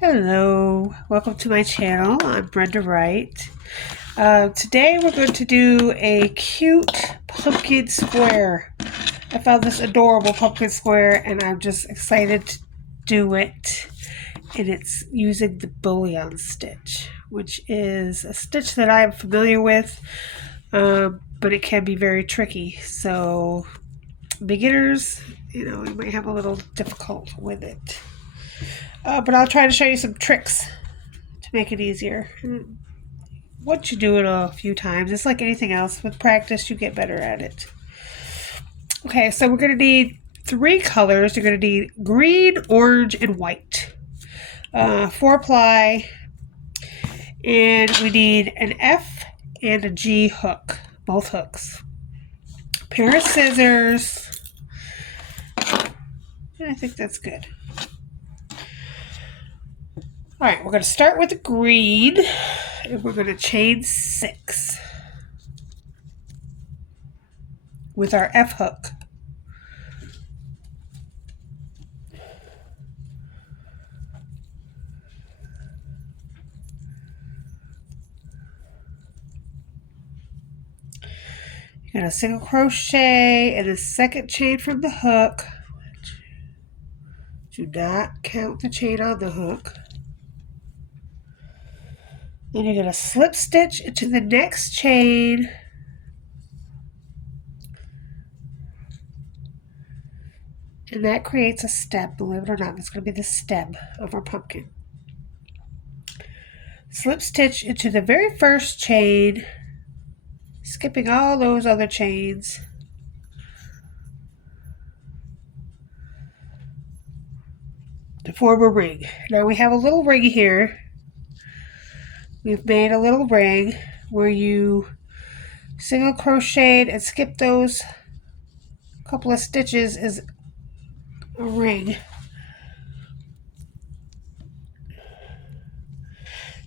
Hello, welcome to my channel. I'm Brenda Wright. Today we're going to do a cute pumpkin square. I found this adorable pumpkin square and I'm just excited to do it. And it's using the bullion stitch, which is a stitch that I'm familiar with, but it can be very tricky. So beginners, you might have a little difficult with it. But I'll try to show you some tricks to make it easier. Once you do it a few times, it's like anything else. With practice, you get better at it. Okay, so we're going to need 3 colors. You're going to need green, orange, and white. 4 ply. And we need an F and a G hook. Both hooks. A pair of scissors. I think that's good. Alright, we're going to start with the green, and we're going to chain 6 with our F hook. You're going to single crochet in the second chain from the hook. Do not count the chain on the hook. Then you're going to slip stitch into the next chain. And that creates a stem. Believe it or not, that's going to be the stem of our pumpkin. Slip stitch into the very first chain, skipping all those other chains. To form a ring. Now we have a little ring here. We've made a little ring where you single crocheted and skip those couple of stitches is a ring.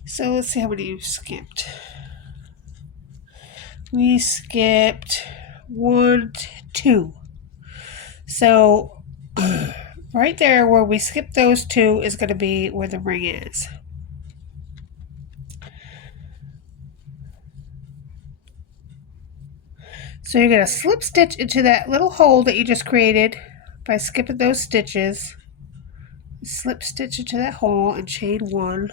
So let's see how many you skipped. We skipped 1, 2. So right there where we skipped those 2 is going to be where the ring is. So you're going to slip stitch into that little hole that you just created by skipping those stitches. Slip stitch into that hole and chain 1.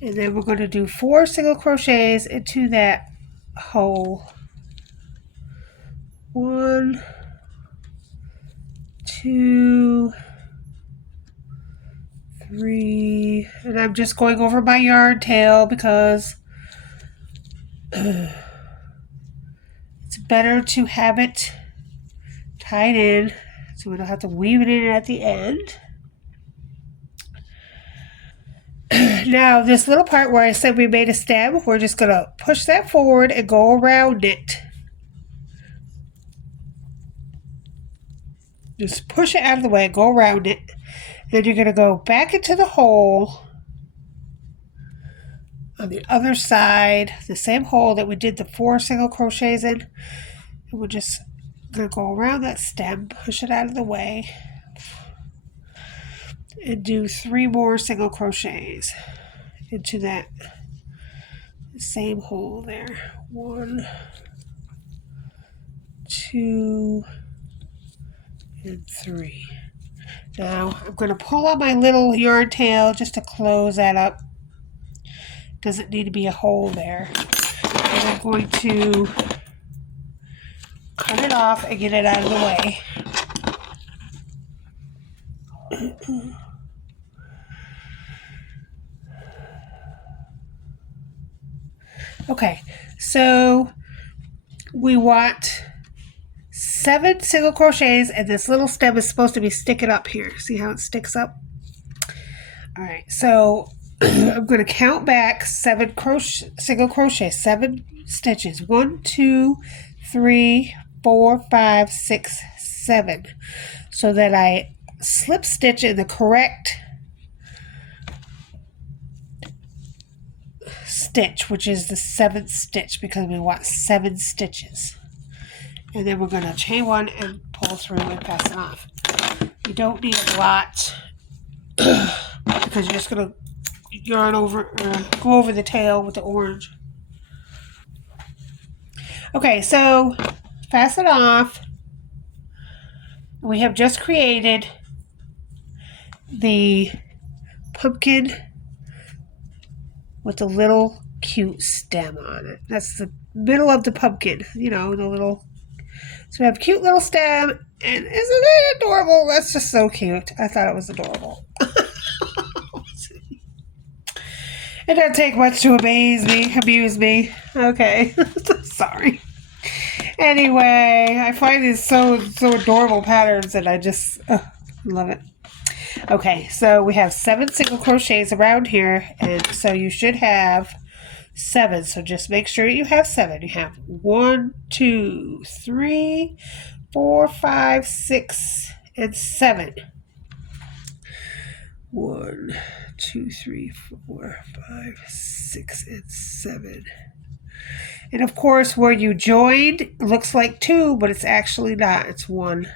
And then we're going to do 4 single crochets into that hole. 1, 2, 3, and I'm just going over my yarn tail because it's better to have it tied in so we don't have to weave it in at the end. Now this little part where I said we made a stem, we're just going to push that forward and go around it. Just push it out of the way, go around it. Then you're going to go back into the hole on the other side, the same hole that we did the 4 single crochets in. And we're just going to go around that stem, push it out of the way, and do 3 more single crochets into that same hole there. 1, 2, and 3. Now I'm going to pull on my little yarn tail just to close that up. Doesn't need to be a hole there. And I'm going to cut it off and get it out of the way. Okay, so we want 7 single crochets, and this little stem is supposed to be sticking up here. See how it sticks up? All right, so I'm going to count back 7 single crochet, 7 stitches. 1, 2, 3, 4, 5, 6, 7. So that I slip stitch in the correct stitch, which is the 7th stitch, because we want 7 stitches. And then we're going to chain one and pull through and pass it off. You don't need a lot because you're just going to yarn over, go over the tail with the orange. Okay, so pass it off. We have just created the pumpkin with a little cute stem on it. That's the middle of the pumpkin, you know, the little. So we have a cute little stem, and isn't it adorable? That's just so cute. I thought it was adorable. It doesn't take much to amuse me. Okay, sorry. Anyway, I find these so adorable patterns, and I just love it. Okay, so we have 7 single crochets around here, and so you should have 7. So just make sure you have 7. You have 1, 2, 3, 4, 5, 6, and 7. 1, 2, 3, 4, 5, 6, and 7. And of course, where you joined looks like 2, but it's actually not. It's 1.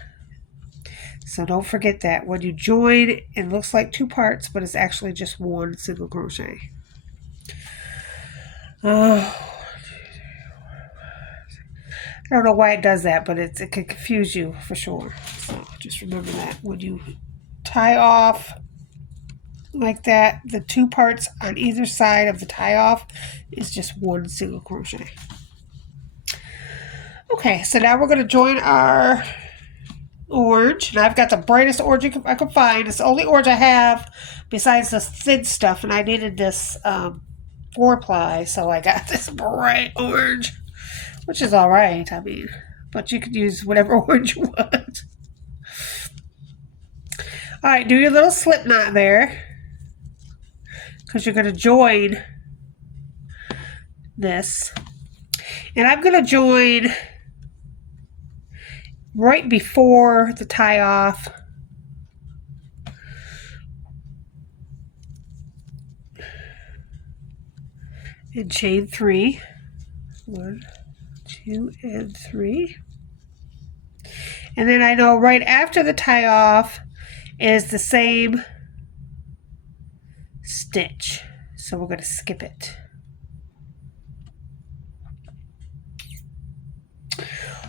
So don't forget that. When you join, it looks like 2 parts, but it's actually just 1 single crochet. I don't know why it does that, but it can confuse you for sure. So just remember that when you tie off like that, the 2 parts on either side of the tie off is just 1 single crochet. Okay, so now we're going to join our orange, and I've got the brightest orange I could find. It's the only orange I have besides the thin stuff, and I needed this 4-ply, so I got this bright orange, which is all right. I mean, but you could use whatever orange you want. All right, do your little slip knot there, because you're going to join this, and I'm going to join right before the tie off. And chain 3. 1, 2, and 3. And then I know right after the tie off is the same stitch. So we're going to skip it.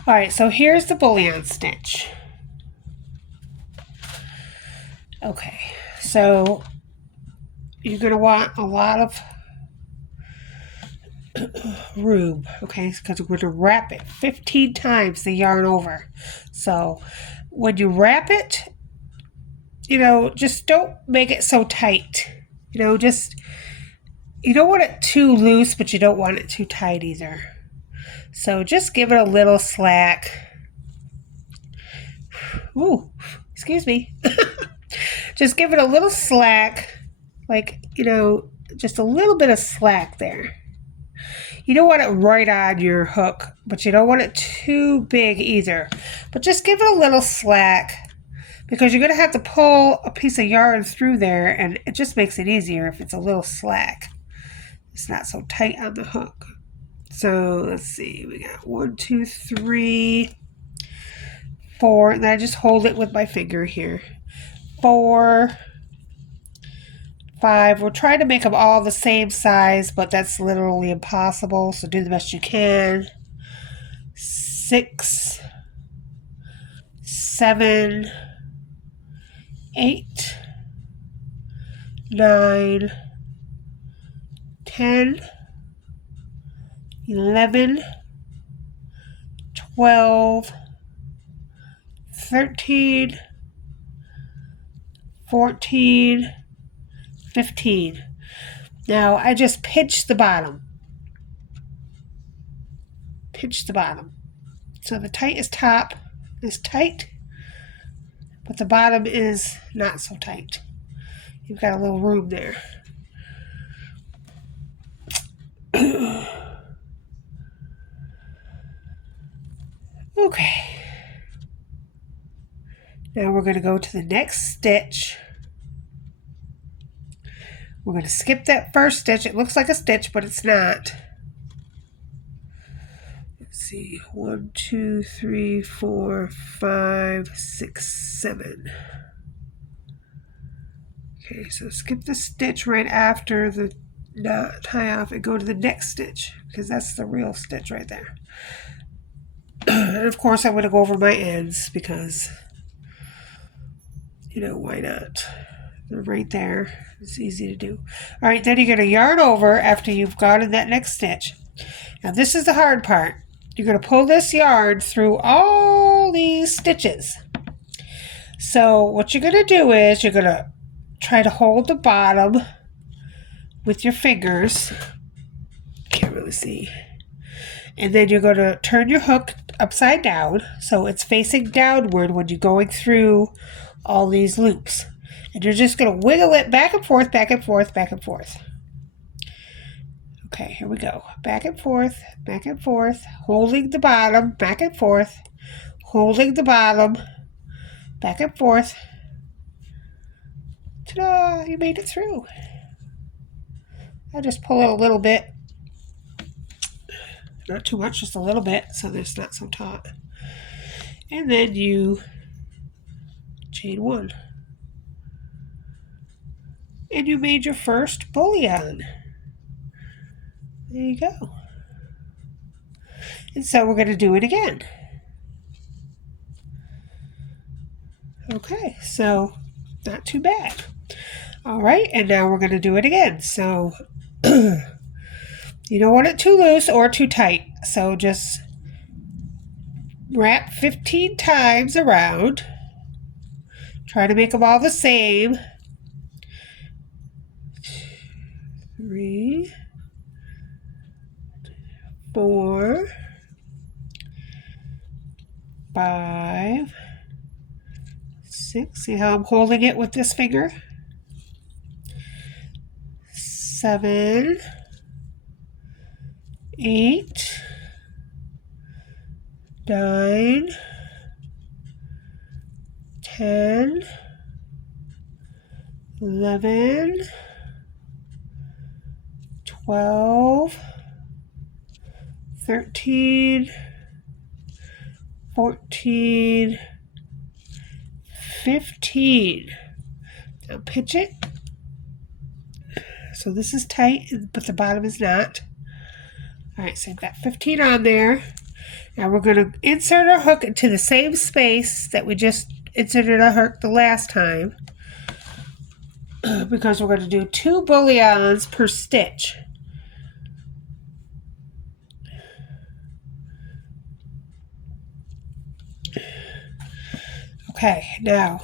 All right, so here's the bullion stitch. Okay, so you're going to want a lot of room, okay, because we're going to wrap it 15 times the yarn over. So when you wrap it, you know, just don't make it so tight. You know, just, you don't want it too loose, but you don't want it too tight either. So just give it a little slack. Ooh, excuse me. Just give it a little slack, like, you know, just a little bit of slack there. You don't want it right on your hook, but you don't want it too big either. But just give it a little slack, because you're going to have to pull a piece of yarn through there, and it just makes it easier if it's a little slack. It's not so tight on the hook. So let's see, we got 1, 2, 3, 4, and then I just hold it with my finger here. 4, 5. We're trying to make them all the same size, but that's literally impossible, so do the best you can. 6, 7, 8, 9, 10, 11, 12, 13, 14, 15. Now I just pinch the bottom. Pinch the bottom. So the tightest top is tight, but the bottom is not so tight. You've got a little room there. Okay. Now we're going to go to the next stitch. We're going to skip that first stitch. It looks like a stitch, but it's not. Let's see, 1, 2, 3, 4, 5, 6, 7. Okay, so skip the stitch right after the knot, tie off, and go to the next stitch, because that's the real stitch right there. And of course I'm going to go over my ends because, you know, why not? They're right there. It's easy to do. All right, then you're going to yarn over after you've gone in that next stitch. Now this is the hard part. You're going to pull this yarn through all these stitches. So what you're going to do is you're going to try to hold the bottom with your fingers. Can't really see. And then you're going to turn your hook upside down so it's facing downward when you're going through all these loops. And you're just going to wiggle it back and forth, back and forth, back and forth. Okay, here we go. Back and forth, holding the bottom, back and forth, holding the bottom, back and forth. Ta-da! You made it through. I just pull it a little bit. Not too much, just a little bit, so that it's not so taut. And then you chain 1. And you made your first bullion. There you go. And so we're going to do it again. Okay, so not too bad. All right, and now we're going to do it again. So you don't want it too loose or too tight. So just wrap 15 times around. Try to make them all the same. 3, 4, 5, 6. See how I'm holding it with this finger? 7, 8, 9, 10, 11, 12, 13, 14, 15. Now pitch it. So this is tight, but the bottom is not. All right, so I've got 15 on there. Now we're going to insert our hook into the same space that we just inserted our hook the last time, because we're going to do 2 bullions per stitch. Okay, now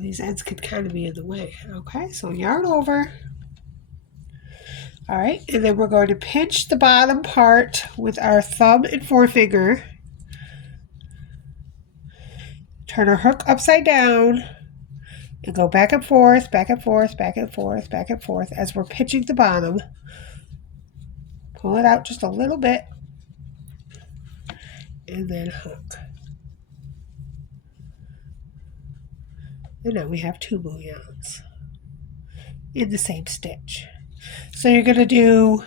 these ends could kind of be in the way. Okay, so yarn over. All right, and then we're going to pinch the bottom part with our thumb and forefinger. Turn our hook upside down and go back and forth, back and forth, back and forth, back and forth as we're pinching the bottom. Pull it out just a little bit and then hook. And now we have 2 bullions in the same stitch. So you're going to do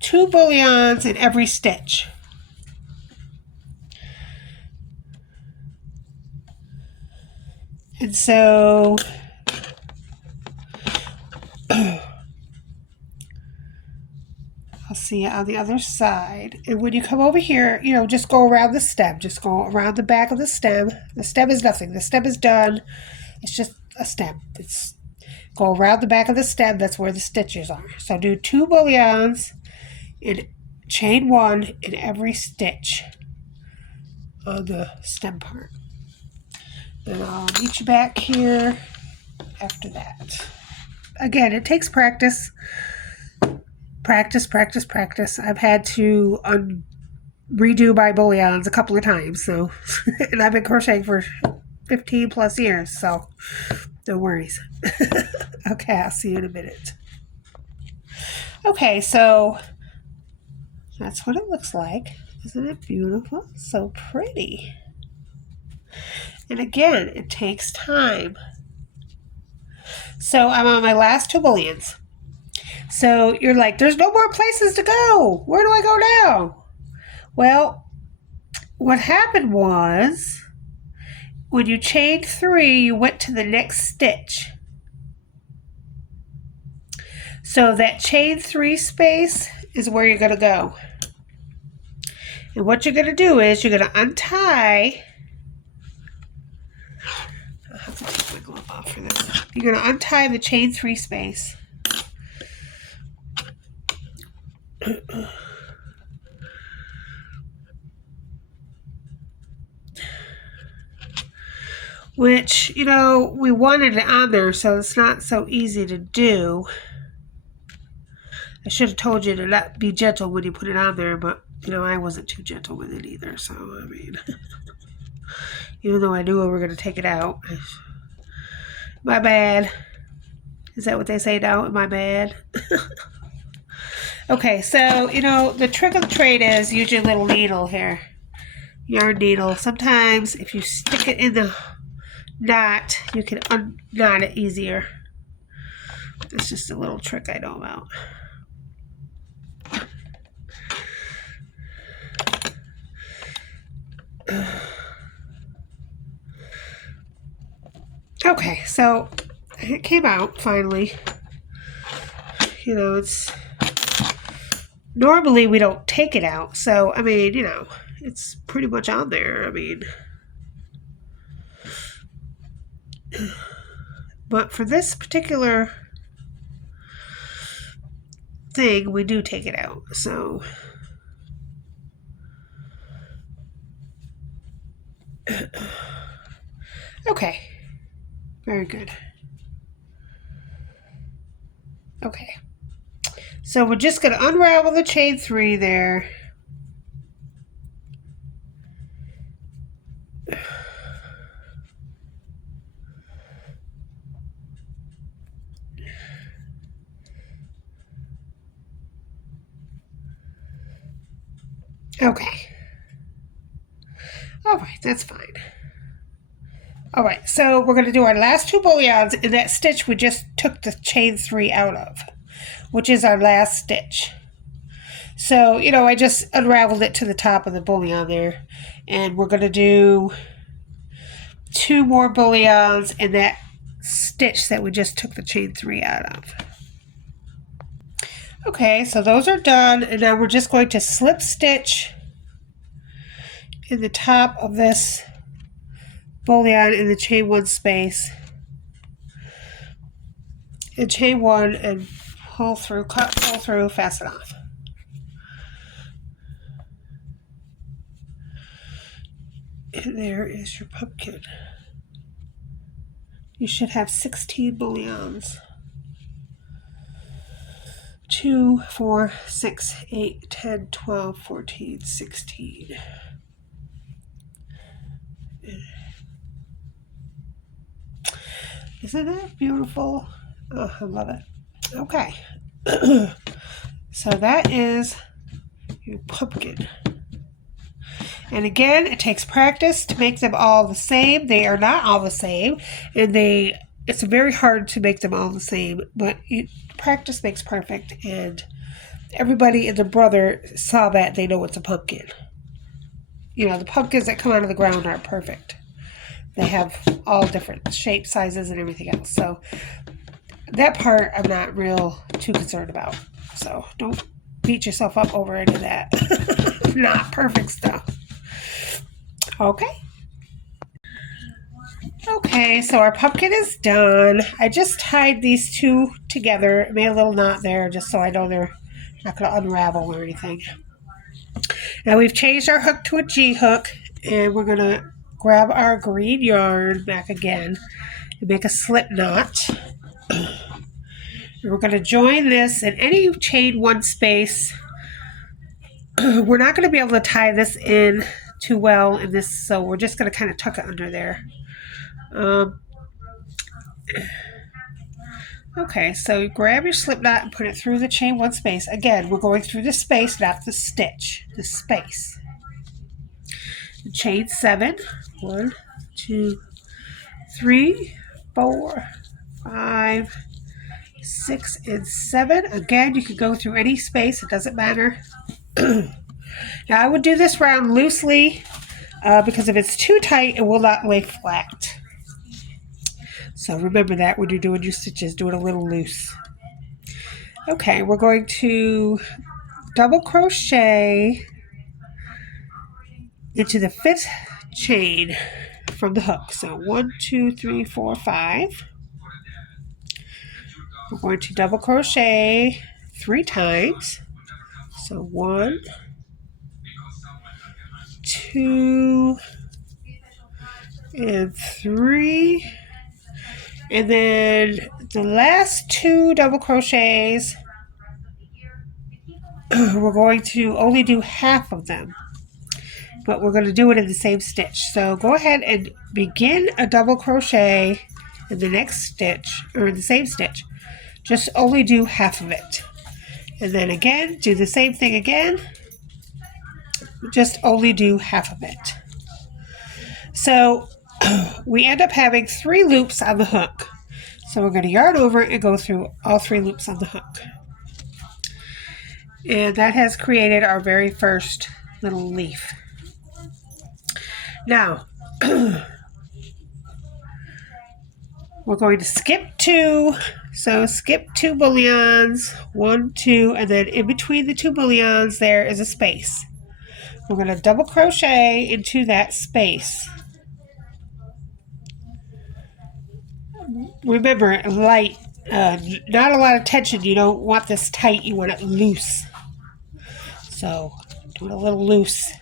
2 bullions in every stitch. And so I'll see you on the other side. And when you come over here, you know, just go around the stem. Just go around the back of the stem. The stem is nothing. The stem is done. It's just a stem. It's go around the back of the stem. That's where the stitches are. So do 2 bullions and chain 1 in every stitch on the stem part. Then I'll meet you back here after that. Again, it takes practice. Practice. I've had to redo my bullions a couple of times, so and I've been crocheting for 15 plus years, so no worries. Okay, I'll see you in a minute. Okay, so that's what it looks like. Isn't it beautiful? So pretty. And again, it takes time. So I'm on my last 2 bullions. So you're like, there's no more places to go. Where do I go now? Well, what happened was when you chained 3, you went to the next stitch. So that chain 3 space is where you're going to go. And what you're going to do is you're going to untie. I'll have to take my glove off for this. You're going to untie the chain 3 space. Which, you know, we wanted it on there, so it's not so easy to do. I should have told you to not be gentle when you put it on there, but, you know, I wasn't too gentle with it either, so, I mean, even though I knew we were going to take it out. My bad. Is that what they say now? My bad? Okay, so, you know, the trick of the trade is use your little needle here. Yarn needle. Sometimes, if you stick it in the knot, you can unknot it easier. It's just a little trick I know about. Okay, so it came out finally. You know, it's normally we don't take it out, so I mean, you know, it's pretty much on there. I mean, but for this particular thing, we do take it out. So okay, very good. Okay, so we're just going to unravel the chain 3 there. Okay. All right, that's fine. All right, so we're going to do our last 2 bullions in that stitch we just took the chain 3 out of, which is our last stitch. So, you know, I just unraveled it to the top of the bullion there, and we're going to do 2 more bullions in that stitch that we just took the chain 3 out of. Okay, so those are done, and now we're just going to slip stitch in the top of this bullion in the chain 1 space, and chain 1 and pull through, pull through, fasten off. And there is your pumpkin. You should have 16 bullions. 2, 4, 6, 8, 10, 12, 14, 16. Isn't that beautiful? Oh, I love it. Okay. So that is your pumpkin. And again, it takes practice to make them all the same. They are not all the same, and it's very hard to make them all the same, but practice makes perfect, and everybody and their brother saw that. They know it's a pumpkin. You know, the pumpkins that come out of the ground are perfect. They have all different shapes, sizes, and everything else. So that part I'm not real too concerned about. So don't beat yourself up over any of that. Not perfect stuff. Okay. Okay, so our pumpkin is done. I just tied these 2 together, made a little knot there just so I know they're not going to unravel or anything. Now we've changed our hook to a G hook, and we're going to grab our green yarn back again and make a slip knot. And we're going to join this in any chain 1 space. We're not going to be able to tie this in too well in this, so we're just going to kind of tuck it under there. Okay, so you grab your slip knot and put it through the chain 1 space. Again, we're going through the space, not the stitch, the space. Chain 7. 1, 2, 3, 4, 5, 6, and 7. Again, you can go through any space, it doesn't matter. Now I would do this round loosely because if it's too tight, it will not lay flat. So remember that when you're doing your stitches, do it a little loose. Okay, we're going to double crochet into the 5th chain from the hook. So 1, 2, 3, 4, 5. We're going to double crochet 3 times. So 1, 2, and 3. And then the last 2 double crochets, we're going to only do half of them, but we're going to do it in the same stitch. So go ahead and begin a double crochet in the next stitch, or in the same stitch. Just only do half of it. And then again, do the same thing again. Just only do half of it. So we end up having 3 loops on the hook. So we're going to yarn over and go through all 3 loops on the hook. And that has created our very first little leaf. Now, we're going to skip 2. So skip 2 bullions, 1, 2, and then in between the 2 bullions there is a space. We're going to double crochet into that space. Remember, light, not a lot of tension. You don't want this tight, you want it loose. So do it a little loose.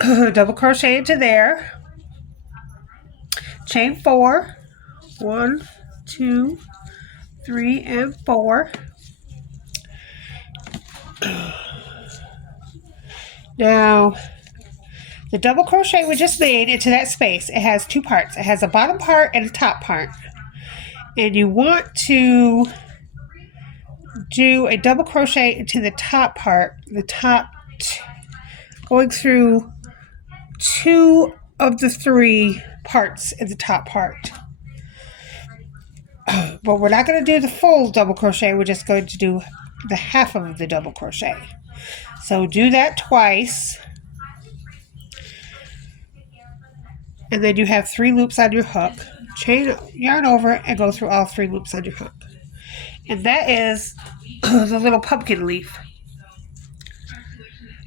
Double crochet into there. Chain 4. 1, 2, 3, and 4. Now, the double crochet we just made into that space, it has 2 parts. It has a bottom part and a top part. And you want to do a double crochet into the top part, going through 2 of the 3 parts in the top part. But we're not going to do the full double crochet, we're just going to do the half of the double crochet. So do that twice. And then you have 3 loops on your hook. Chain, yarn over, and go through all 3 loops on your hook. And that is the little pumpkin leaf.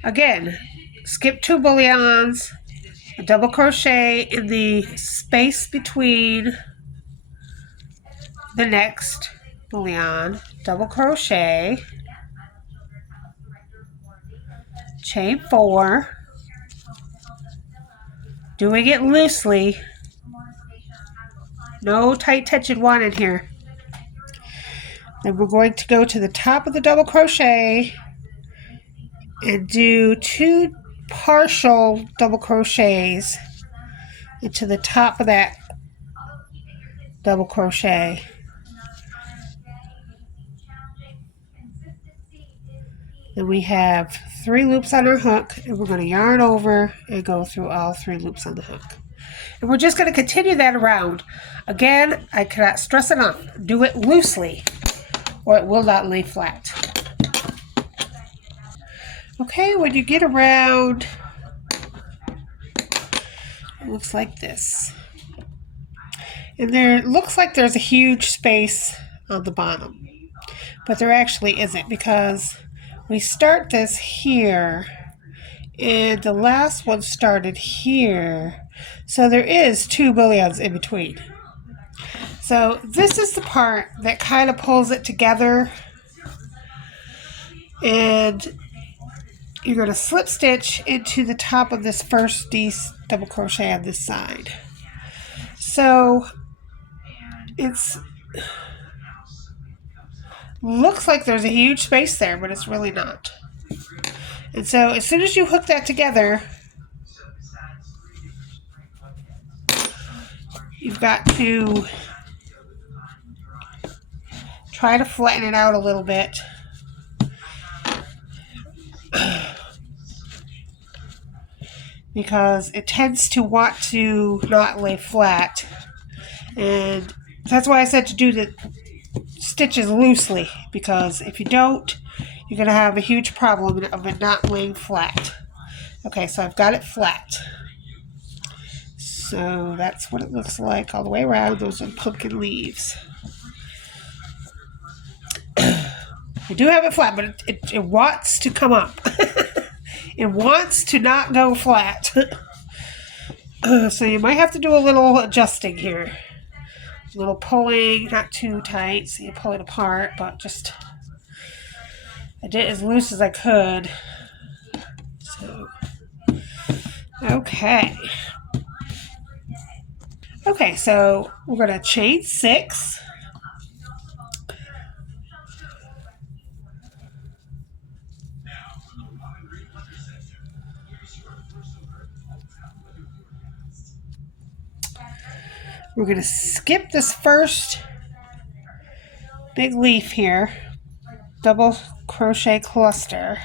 Again, skip 2 bullions, a double crochet in the space between the next bullion, double crochet, chain 4, doing it loosely, no tight tension wanted here. Then we're going to go to the top of the double crochet and do 2 partial double crochets into the top of that double crochet. Then we have 3 loops on our hook, and we're going to yarn over and go through all 3 loops on the hook. And we're just going to continue that around. Again, I cannot stress enough, do it loosely or it will not lay flat. Okay, when you get around, it looks like this. And there looks like there's a huge space on the bottom, but there actually isn't, because we start this here and the last one started here, so there is 2 bullions in between. So this is the part that kind of pulls it together, and you're going to slip stitch into the top of this first double crochet on this side. So it's looks like there's a huge space there, but it's really not. And so as soon as you hook that together, you've got to try to flatten it out a little bit. Because it tends to want to not lay flat. And that's why I said to do the stitches loosely, because if you don't, you're going to have a huge problem of it not laying flat. Okay, so I've got it flat. So that's what it looks like all the way around. Those are pumpkin leaves. I do have it flat, but it wants to come up. It wants to not go flat. So you might have to do a little adjusting here. A little pulling, not too tight, so you pull it apart, but just, I did it as loose as I could. So, okay. Okay, so we're going to chain 6. We're going to skip this first big leaf here, double crochet cluster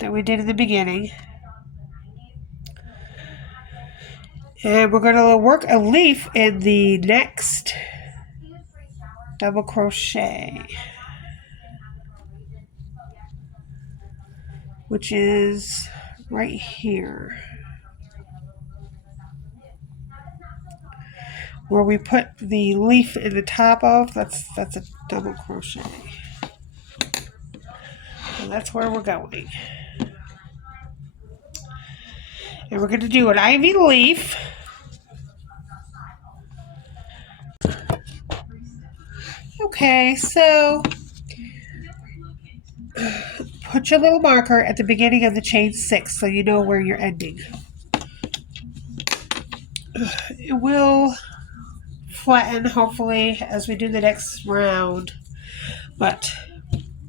that we did in the beginning. And we're going to work a leaf in the next double crochet, which is right here, where we put the leaf in the top of. That's a double crochet. And that's where we're going. And we're going to do an ivy leaf. Okay, so put your little marker at the beginning of the chain 6 so you know where you're ending. It will flatten hopefully as we do the next round, but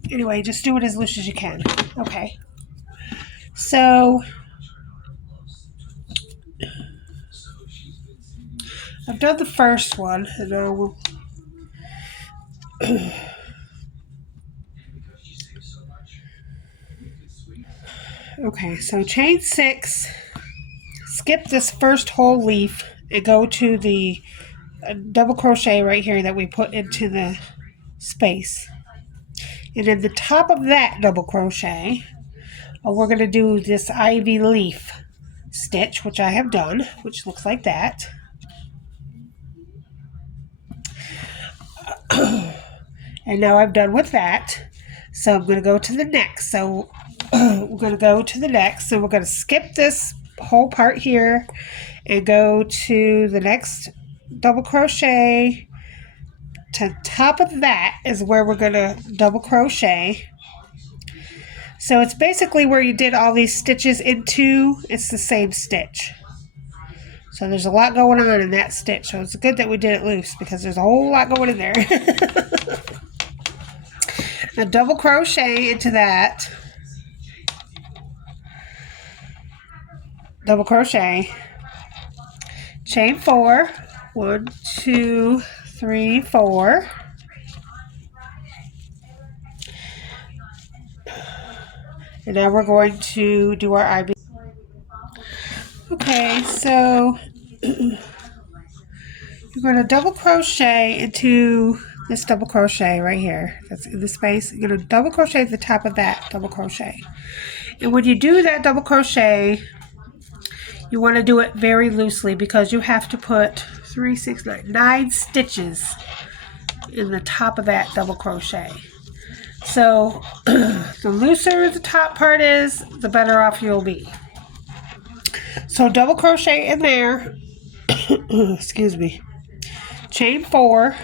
anyway, just do it as loose as you can. Okay, so I've done the first one, and now we'll okay, so chain 6, skip this first whole leaf and go to the double crochet right here that we put into the space. And in the top of that double crochet, we're going to do this ivy leaf stitch, which I have done, which looks like that. And now I'm done with that, so I'm going to go to the next. So we're going to go to the next, so we're going to skip this whole part here and go to the next double crochet. To top of that is where we're going to double crochet. So it's basically where you did all these stitches into, it's the same stitch. So there's a lot going on in that stitch, so it's good that we did it loose because there's a whole lot going in there. Now double crochet into that, double crochet, chain 4, 1, 2, 3, 4, and now we're going to do our ivy. Okay, so you're going to double crochet into this double crochet right here that's in the space. You're going to double crochet at the top of that double crochet, and when you do that double crochet, you want to do it very loosely because you have to put 3, 6, 9 stitches in the top of that double crochet. So the looser the top part is, the better off you'll be. So double crochet in there, excuse me, chain 4,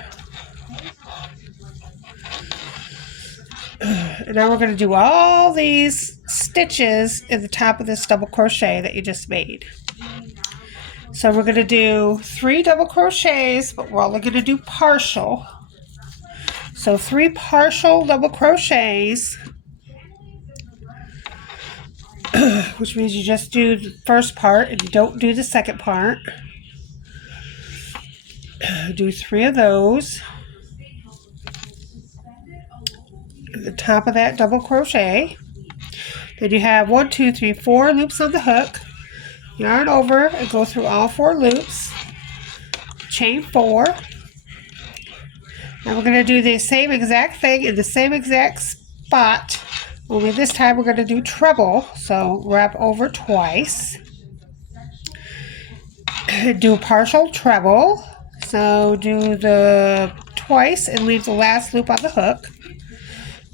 and now we're going to do all these stitches in the top of this double crochet that you just made. So we're going to do 3 double crochets, but we're only going to do partial. So 3 partial double crochets, which means you just do the first part and you don't do the second part. Do 3 of those at the top of that double crochet. Then you have 1, 2, 3, 4 loops on the hook. Yarn over and go through all 4 loops. chain 4. Now we're going to do the same exact thing in the same exact spot, only this time we're going to do treble. So wrap over twice. Do a partial treble. So do the twice and leave the last loop on the hook.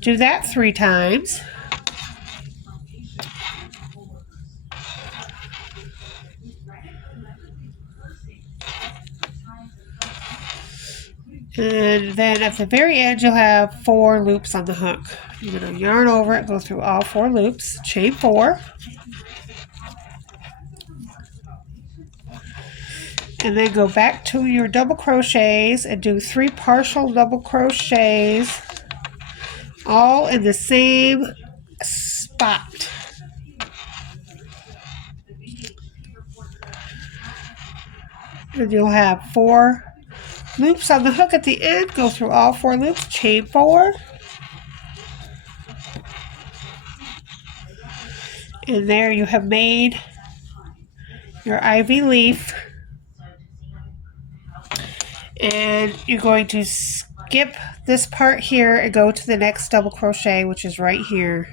Do that 3 times. And then at the very end, you'll have 4 loops on the hook. You're going to yarn over it, go through all 4 loops, chain 4. And then go back to your double crochets and do 3 partial double crochets, all in the same spot. And you'll have 4 loops on the hook at the end. Go through all 4 loops, chain 4. And there you have made your ivy leaf. And you're going to skip this part here and go to the next double crochet, which is right here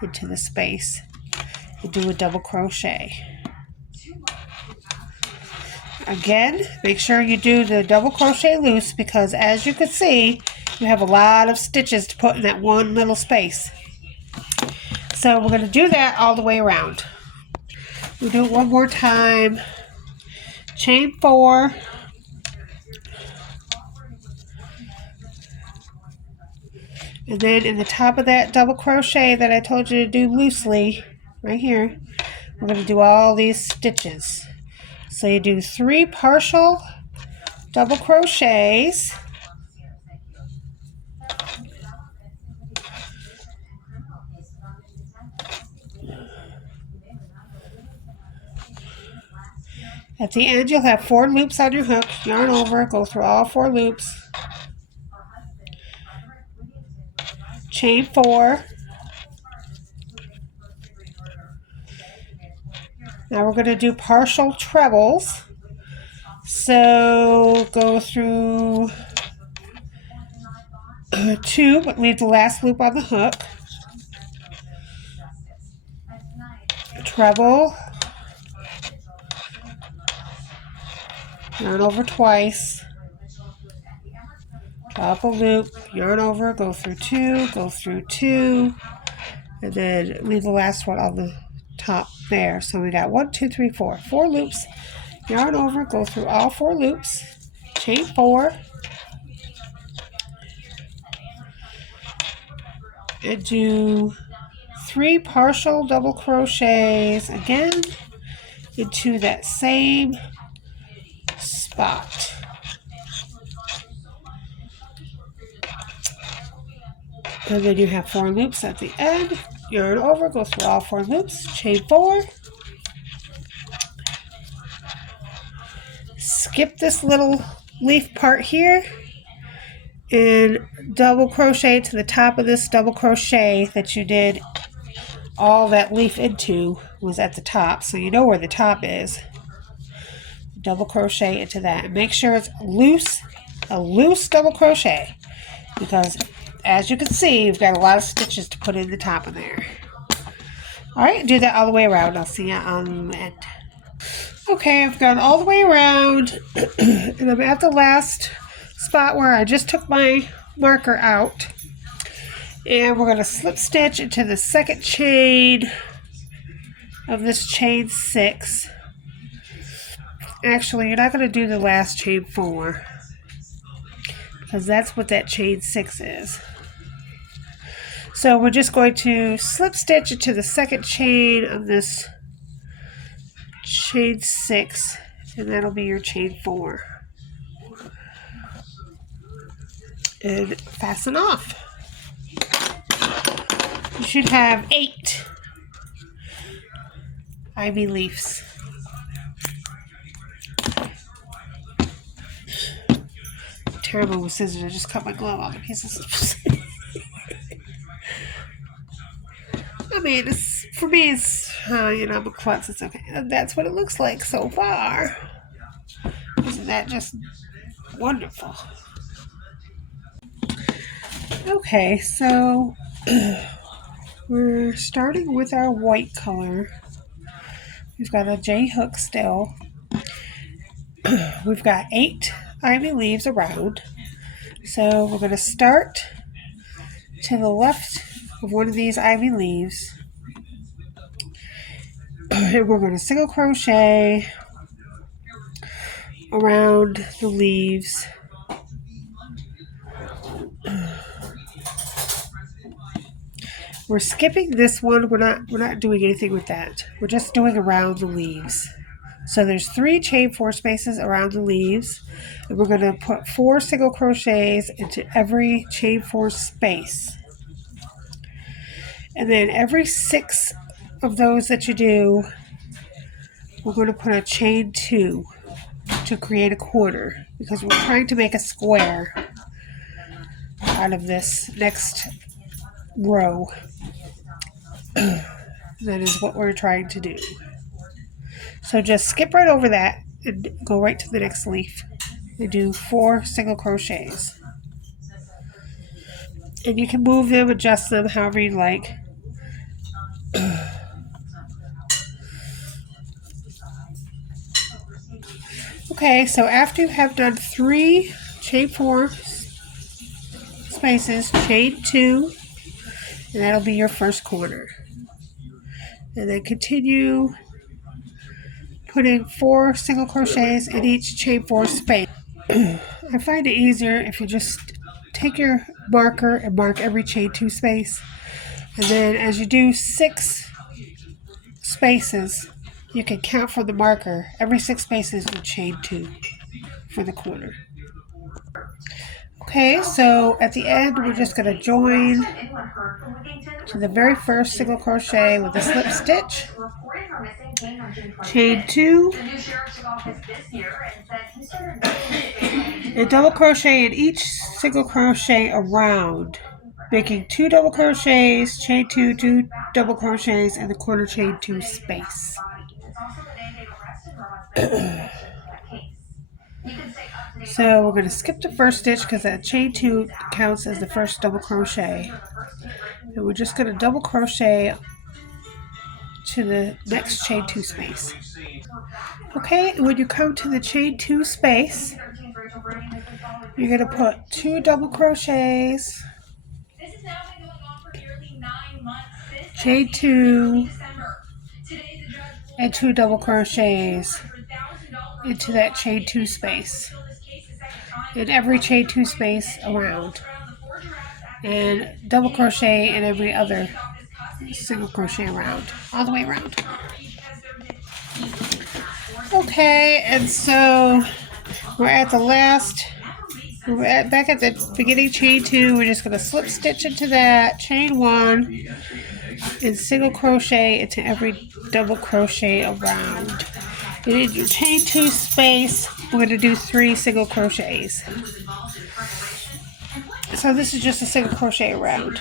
into the space, and do a double crochet. Again, make sure you do the double crochet loose, because as you can see, you have a lot of stitches to put in that one little space. So we're going to do that all the way around. We'll do it one more time. Chain 4. And then in the top of that double crochet that I told you to do loosely, right here, we're going to do all these stitches. So you do 3 partial double crochets. At the end, you'll have 4 loops on your hook. Yarn over, go through all 4 loops. Chain 4. Now we're going to do partial trebles. So go through 2, but leave the last loop on the hook. Treble. Yarn over twice. Drop a loop, yarn over, go through 2, go through 2, and then leave the last one on the top there. So we got 1, 2, 3, 4. 4 loops. Yarn over, go through all 4 loops. Chain 4. And do 3 partial double crochets again into that same spot. And then you have 4 loops at the end. Yarn over, go through all 4 loops, chain 4. Skip this little leaf part here and double crochet to the top of this double crochet that you did all that leaf into was at the top, so you know where the top is. Double crochet into that, and make sure it's loose, a loose double crochet, because as you can see, you've got a lot of stitches to put in the top of there. Alright, do that all the way around. I'll see you on the end. Okay, I've gone all the way around, and I'm at the last spot where I just took my marker out. And we're going to slip stitch into the second chain of this chain 6. Actually, you're not going to do the last chain 4, because that's what that chain 6 is. So we're just going to slip stitch into the second chain of this chain 6, and that'll be your chain 4. And fasten off. You should have 8 ivy leaves. I'm terrible with scissors. I just cut my glove off to pieces. I mean, for me, it's, I'm a klutz. It's okay. And that's what it looks like so far. Isn't that just Wonderful. Okay, so we're starting with our white color. We've got a J hook still. We've got 8 ivy leaves around. So we're going to start to the left of one of these ivy leaves. And we're going to single crochet around the leaves. We're skipping this one. We're not doing anything with that. We're just doing around the leaves. So there's 3 chain 4 spaces around the leaves, and we're going to put 4 single crochets into every chain 4 space. And then every 6 of those that you do, we're going to put a chain 2 to create a quarter, because we're trying to make a square out of this next row. That is what we're trying to do. So just skip right over that and go right to the next leaf and do 4 single crochets. And you can move them, adjust them however you like. Okay, so after you have done 3 chain 4 spaces, chain 2, and that'll be your first corner. And then continue putting 4 single crochets in each chain 4 space. I find it easier if you just take your marker and mark every chain 2 space, and then as you do 6 spaces, you can count from the marker. Every 6 spaces you chain 2 for the corner. Okay, so at the end we're just going to join to the very first single crochet with a slip stitch, chain 2, and double crochet in each single crochet around, making 2 double crochets, chain 2, 2 double crochets in the corner chain 2 space. So we're going to skip the first stitch because that chain 2 counts as the first double crochet. And we're just going to double crochet to the next chain 2 space. Okay, when you come to the chain 2 space, you're going to put 2 double crochets, chain 2, and 2 double crochets into that chain 2 space, in every chain 2 space around, and double crochet in every other single crochet around, all the way around. Okay, and so we're at the last, back at the beginning chain 2, we're just going to slip stitch into that, chain 1, and single crochet into every double crochet around. And in your chain 2 space, we're going to do 3 single crochets. So this is just a single crochet around.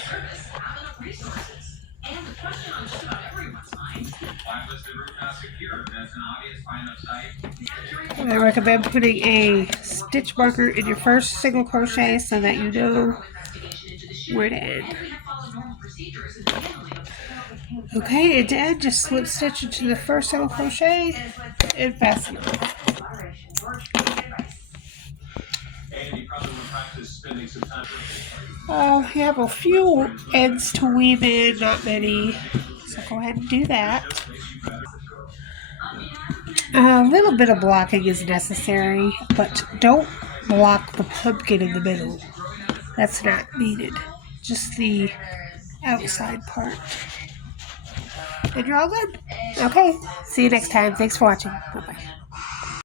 I recommend putting a stitch marker in your first single crochet so that you know where to end. Okay, and to end, just slip stitch into the first single crochet and fasten it. You have a few ends to weave in, not many, so go ahead and do that. A little bit of blocking is necessary, but don't block the pumpkin in the middle. That's not needed. Just the outside part. And you're all good. Okay, see you next time. Thanks for watching. Bye-bye.